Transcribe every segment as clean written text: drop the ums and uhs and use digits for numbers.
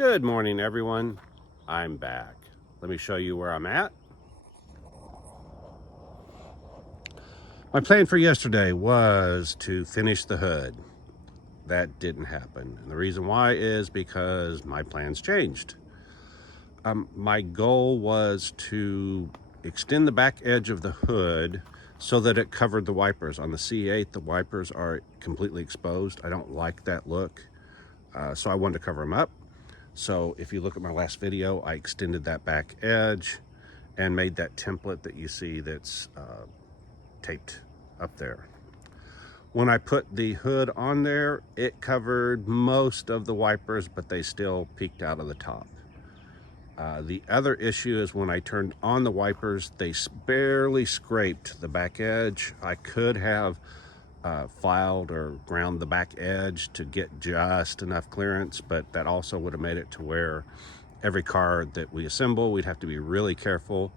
Good morning, everyone. I'm back. Let me show you where I'm at. My plan for yesterday was to finish the hood. That didn't happen. And the reason why is because my plans changed. My goal was to extend the back edge of the hood so that it covered the wipers. On the C8, the wipers are completely exposed. I don't like that look, so I wanted to cover them up. So if you look at my last video, I extended that back edge and made that template that you see that's taped up there. When I put the hood on there, it covered most of the wipers, but they still peeked out of the top. The other issue is when I turned on the wipers, they barely scraped the back edge. I could have filed or ground the back edge to get just enough clearance, but that also would have made it to where every car that we assemble, we'd have to be really careful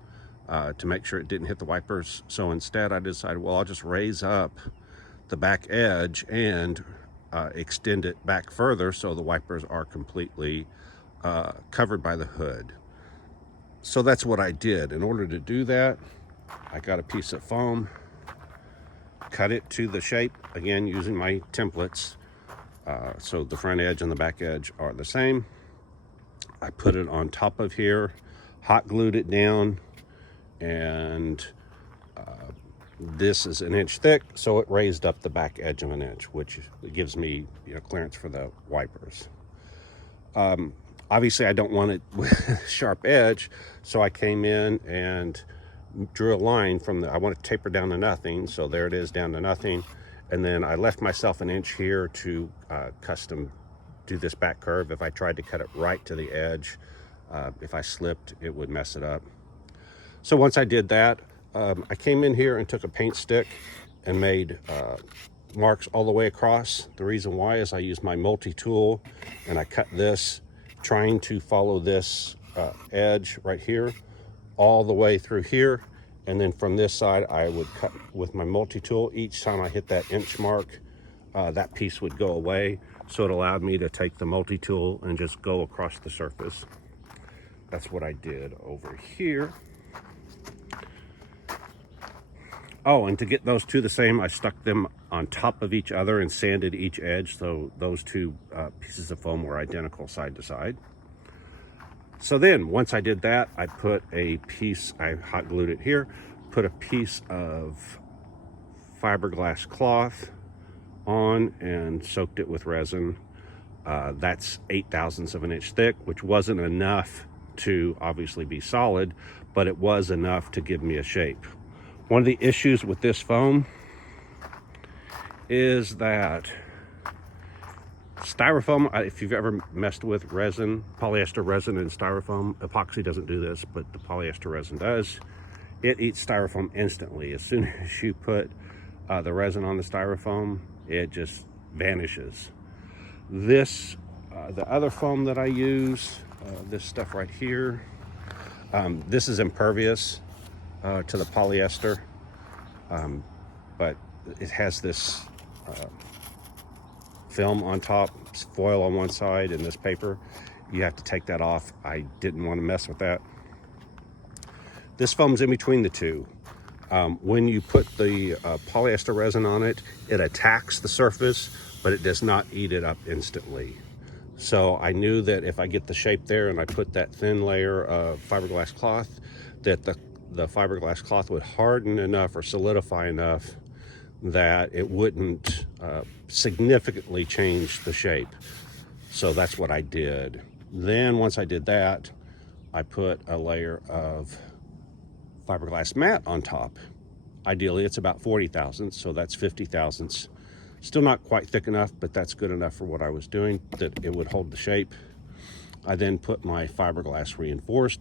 to make sure it didn't hit the wipers. So instead I decided, well, I'll just raise up the back edge and extend it back further so the wipers are completely covered by the hood. So that's what I did. In order to do that, I got a piece of foam, cut it to the shape, again using my templates, so the front edge and the back edge are the same. I put it on top of here, hot glued it down, and this is 1 inch thick, so it raised up the back edge of 1 inch, which gives me clearance for the wipers. Obviously I don't want it with a sharp edge, so I came in and drew a line from I want to taper down to nothing, so there it is, down to nothing. And then I left myself 1 inch here to custom do this back curve. If I tried to cut it right to the edge, if I slipped, it would mess it up. So once I did that, I came in here and took a paint stick and made marks all the way across. The reason why is I used my multi-tool and I cut this, trying to follow this edge right here all the way through here, and then from this side I would cut with my multi-tool. Each time I hit that inch mark, that piece would go away, so it allowed me to take the multi-tool and just go across the surface. That's what I did over here. Oh, and to get those two the same, I stuck them on top of each other and sanded each edge, so those two pieces of foam were identical side to side. So then, once I did that, I put a piece, I hot glued it here, put a piece of fiberglass cloth on and soaked it with resin. That's 0.8 of an inch thick, which wasn't enough to obviously be solid, but it was enough to give me a shape. One of the issues with this foam is that styrofoam, if you've ever messed with resin, polyester resin and styrofoam, epoxy doesn't do this, but the polyester resin does. It eats styrofoam instantly. As soon as you put the resin on the styrofoam, it just vanishes. This, the other foam that I use, this stuff right here, this is impervious to the polyester, but it has this film on top, foil on one side, and this paper. You have to take that off. I didn't want to mess with that. This foam's in between the two. When you put the polyester resin on it, it attacks the surface, but it does not eat it up instantly. So I knew that if I get the shape there and I put that thin layer of fiberglass cloth, that the fiberglass cloth would harden enough or solidify enough that it wouldn't significantly change the shape. So that's what I did. Then once I did that, I put a layer of fiberglass mat on top. Ideally it's about 40 thousandths, so that's 50 thousandths. Still not quite thick enough, but that's good enough for what I was doing, that it would hold the shape. I then put my fiberglass reinforced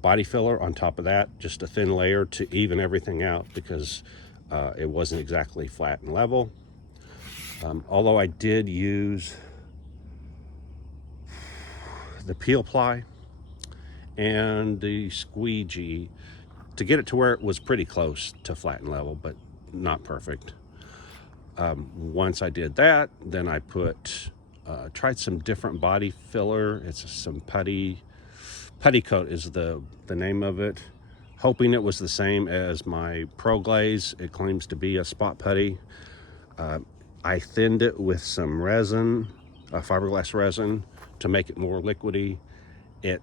body filler on top of that, just a thin layer to even everything out, because it wasn't exactly flat and level. Although I did use the peel ply and the squeegee to get it to where it was pretty close to flat and level, but not perfect. Once I did that, then I put Tried some different body filler. It's some putty coat is the name of it. Hoping it was the same as my Pro Glaze. It claims to be a spot putty. I thinned it with some resin, fiberglass resin, to make it more liquidy. It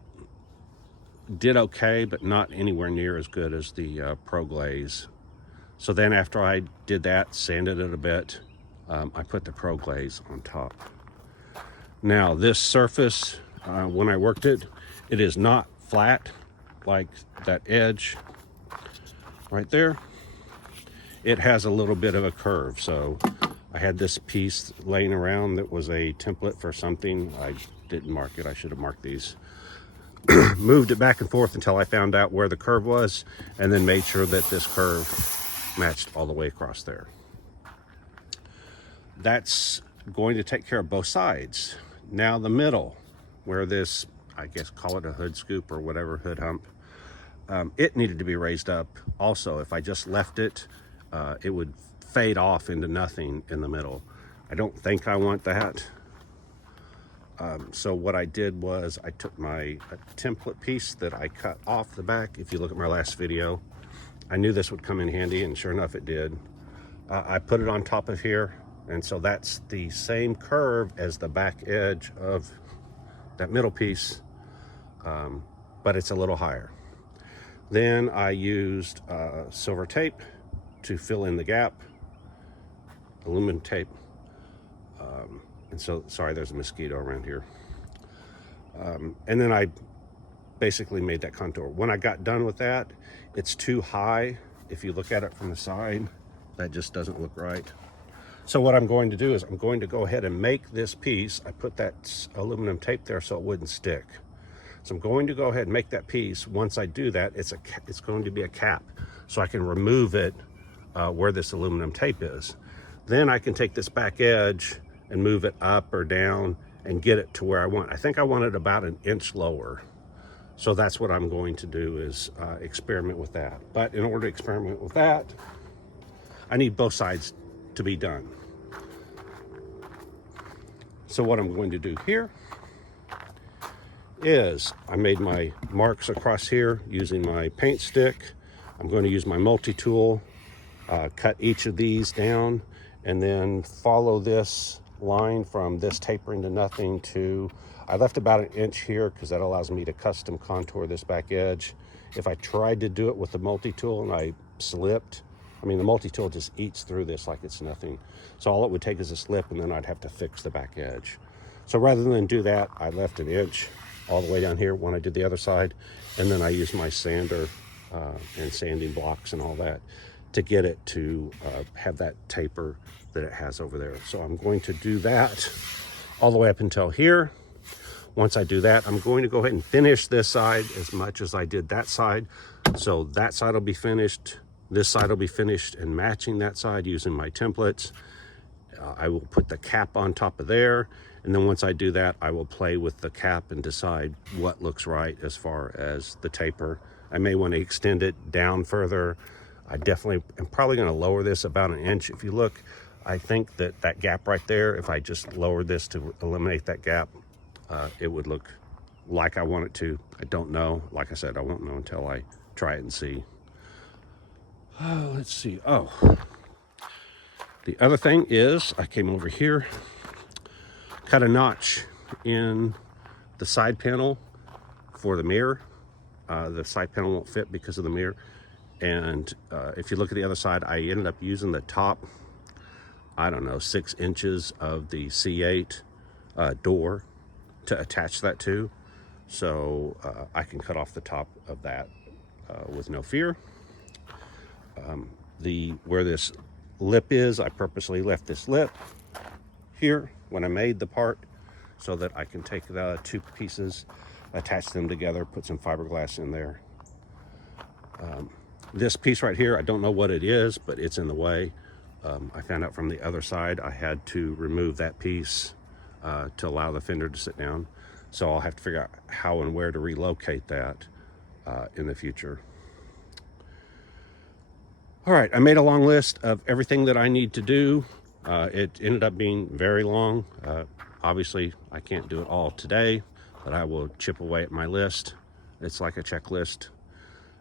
did okay, but not anywhere near as good as the Pro Glaze. So then after I did that, sanded it a bit, I put the Pro Glaze on top. Now this surface, when I worked it, it is not flat like that edge right there. It has a little bit of a curve. So I had this piece laying around that was a template for something. I didn't mark it. I should have marked these. Moved it back and forth until I found out where the curve was, and then made sure that this curve matched all the way across there. That's going to take care of both sides. Now the middle, where this, I guess call it a hood scoop or whatever, hood hump, it needed to be raised up also. If I just left it, it would fade off into nothing in the middle. I don't think I want that. So what I did was I took my template piece that I cut off the back. If you look at my last video, I knew this would come in handy, and sure enough it did. I put it on top of here, and so that's the same curve as the back edge of that middle piece, but it's a little higher. Then I used silver tape to fill in the gap, aluminum tape. And so, sorry, there's a mosquito around here. And then I basically made that contour. When I got done with that, it's too high. If you look at it from the side, that just doesn't look right. So what I'm going to do is I'm going to go ahead and make this piece. I put that aluminum tape there so it wouldn't stick. So I'm going to go ahead and make that piece. Once I do that, it's going to be a cap, so I can remove it where this aluminum tape is. Then I can take this back edge and move it up or down and get it to where I want. I think I want it about an inch lower. So that's what I'm going to do, is experiment with that. But in order to experiment with that, I need both sides to be done. So what I'm going to do here is I made my marks across here using my paint stick. I'm going to use my multi-tool, cut each of these down, and then follow this line from this tapering to nothing to, I left about an inch here because that allows me to custom contour this back edge. If I tried to do it with the multi-tool and I slipped, I mean, the multi-tool just eats through this like it's nothing. So all it would take is a slip, and then I'd have to fix the back edge. So rather than do that, I left an inch all the way down here when I did the other side, and then I used my sander and sanding blocks and all that to get it to have that taper that it has over there. So I'm going to do that all the way up until here. Once I do that, I'm going to go ahead and finish this side as much as I did that side. So that side will be finished, this side will be finished, and matching that side using my templates. I will put the cap on top of there, and then once I do that, I will play with the cap and decide what looks right as far as the taper. I may want to extend it down further. I definitely am probably going to lower this about an inch. If you look, I think that that gap right there, if I just lowered this to eliminate that gap, it would look like I want it to. I don't know. Like I said, I won't know until I try it and see. Let's see. Oh, the other thing is I came over here, cut a notch in the side panel for the mirror. The side panel won't fit because of the mirror. And if you look at the other side, I ended up using the top, I don't know, 6 inches of the C8 door to attach that to. So I can cut off the top of that with no fear. Where this lip is, I purposely left this lip here when I made the part so that I can take the 2 pieces, attach them together, put some fiberglass in there. This piece right here, I don't know what it is, but it's in the way. I found out from the other side I had to remove that piece to allow the fender to sit down. So I'll have to figure out how and where to relocate that in the future. All right, I made a long list of everything that I need to do. It ended up being very long. Obviously, I can't do it all today, but I will chip away at my list. It's like a checklist,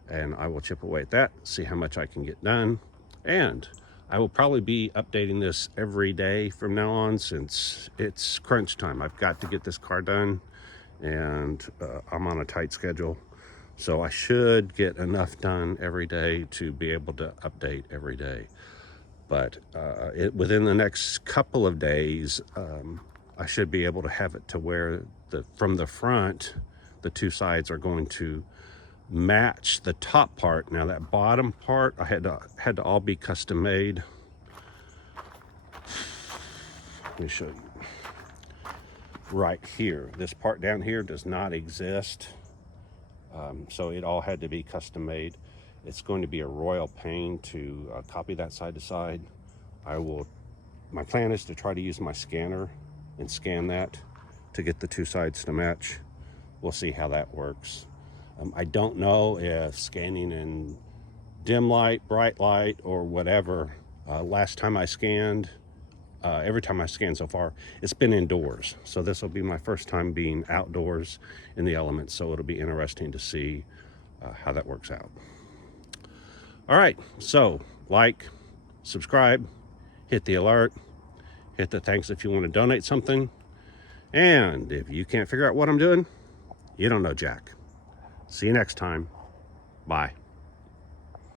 and I will chip away at that, see how much I can get done. And I will probably be updating this every day from now on, since it's crunch time. I've got to get this car done, and I'm on a tight schedule. So I should get enough done every day to be able to update every day. But within the next couple of days, I should be able to have it to where from the front, the two sides are going to match the top part. Now that bottom part, I had to all be custom made. Let me show you. Right here, this part down here does not exist. So it all had to be custom made. It's going to be a royal pain to copy that side to side. My plan is to try to use my scanner and scan that to get the two sides to match. We'll see how that works. I don't know if scanning in dim light, bright light, or whatever. Last time I scanned, every time I scanned so far, it's been indoors. So this will be my first time being outdoors in the elements. So it'll be interesting to see how that works out. All right, so like, subscribe, hit the alert, hit the thanks if you want to donate something. And if you can't figure out what I'm doing, you don't know jack. See you next time. Bye.